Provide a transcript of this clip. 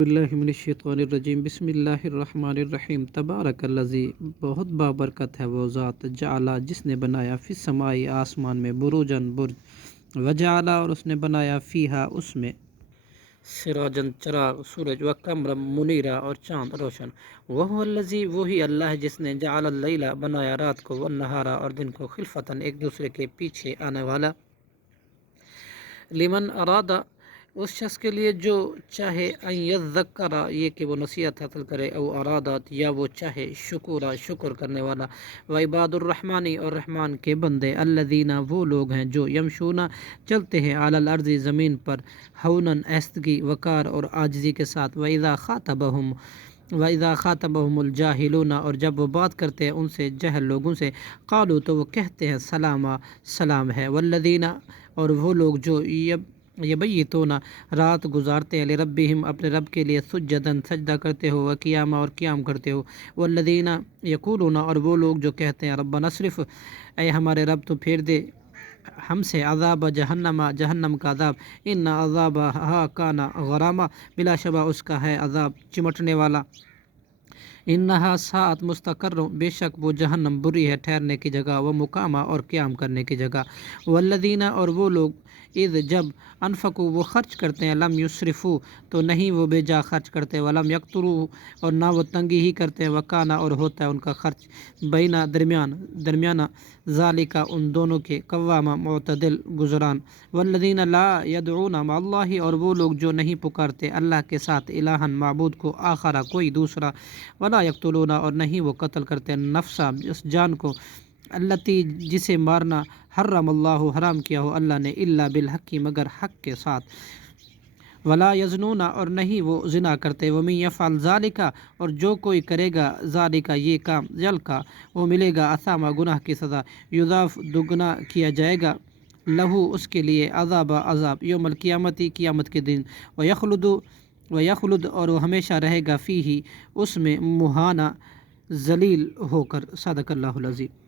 باللہ من الشیطان الرجیم بسم اللہ الرحمن الرحیم تبارک الذی، بہت بابرکت ہے وہ ذات، جعلا جس نے بنایا، فی السماء آسمان میں، بروجن برج، وجعلا اور اس نے بنایا، فیہا اس میں، سراجن چراغ سورج، وقمرا منیرا اور چاند روشن، وہو الذی وہی اللہ ہے جس نے، جعل اللیل بنایا رات کو، والنہارا اور دن کو، خلفتاً ایک دوسرے کے پیچھے آنے والا، لمن ارادہ اس شخص کے لیے جو چاہے، ان یذکر یہ کہ وہ نصیحت حاصل کرے، او ارادات یا وہ چاہے، شکورا شکر کرنے والا، وعباد الرحمانی اور رحمان کے بندے، الذین وہ لوگ ہیں جو، یمشونا چلتے ہیں، علی الارض زمین پر، ہونن ایستگی، وقار اور عاجزی کے ساتھ، وَإِذَا خَاطَبَهُمُ الْجَاهِلُونَ اور جب وہ بات کرتے ہیں ان سے، جہل لوگوں سے، قالوا تو وہ کہتے ہیں، سلاما سلام ہے، والذین اور وہ لوگ جو، یبیتون رات گزارتے ہیں، لربہم اپنے رب کے لیے، سجدن سجدہ کرتے ہو، وقیاما اور قیام کرتے ہو، والذین یقولون اور وہ لوگ جو کہتے ہیں، ربنا اصرف اے ہمارے رب تو پھیر دے ہم سے، عذاب جہنم جہنم کا عذاب، ان عذابہا کان غراما بلا شبہ اس کا ہے عذاب چمٹنے والا، انہا ساعت مستقر بے شک وہ جہنم بری ہے ٹھہرنے کی جگہ، و مقامہ اور قیام کرنے کی جگہ، والذین اور وہ لوگ، اذ جب، انفقوا وہ خرچ کرتے ہیں، لم یسرفوا تو نہیں وہ بے جا خرچ کرتے، ولم یقتروا اور نہ وہ تنگی ہی کرتے ہیں، وکانا اور ہوتا ہے ان کا خرچ، بینہ درمیانہ، ذالکا ان دونوں کے، قوامہ معتدل گزران، والذین لا یدعون مع اللہ اور وہ لوگ جو نہیں پکارتے اللہ کے ساتھ، الہا معبود کو، آخرا کوئی دوسرا، ولا یقتلون اور نہیں وہ قتل کرتے، نفسا اس جان کو، التی جسے مارنا، حرم اللہ حرام کیا ہو اللہ نے، الا بالحق مگر حق کے ساتھ، ولا یزنون اور نہیں وہ زنا کرتے، ومن یفعل ذالک اور جو کوئی کرے گا، ذالک یہ کام، یلقا وہ ملے گا، اثاما گناہ کی سزا، یضاف دگنا کیا جائے گا، لہو اس کے لیے، عذاب یوم القیامتی قیامت کے دن، ویخلد اور وہ ہمیشہ رہے گا، فیہ اس میں، مہانا ذلیل ہو کر، صدق اللہ العظیم۔